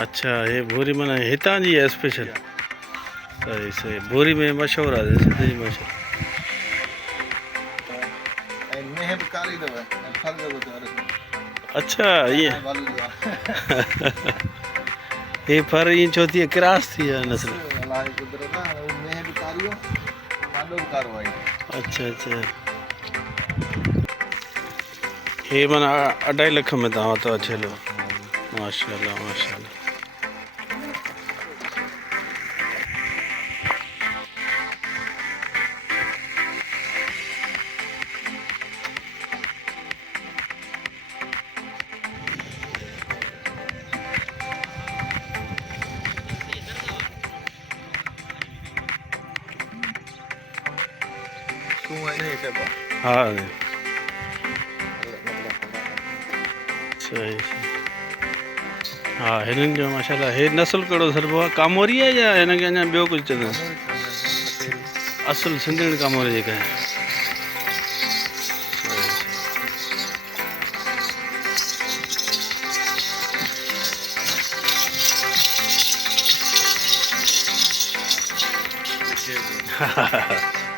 अच्छा ये भूरी माना हितां जी है स्पेशल। सही सही भूरी में मशहूर है सिंध जी मशहूर। अच्छा ये ये फर ये चौथी है क्रॉस थी है नस्ल। अच्छा अच्छा ये माना 2.5 लाख में तव्हां तो अचेलो। माशाल्लाह माशाल्लाह। हाँ सही सही। हाँ हिननि जो माशाल्लाह हे नस्ल कहिड़ो सरबो आहे कामोरी आहे या हिनखे अञा ॿियो कुझु चवंदा आहिनि? असुल सिंधियुनि कामोरी जेका आहे। सही।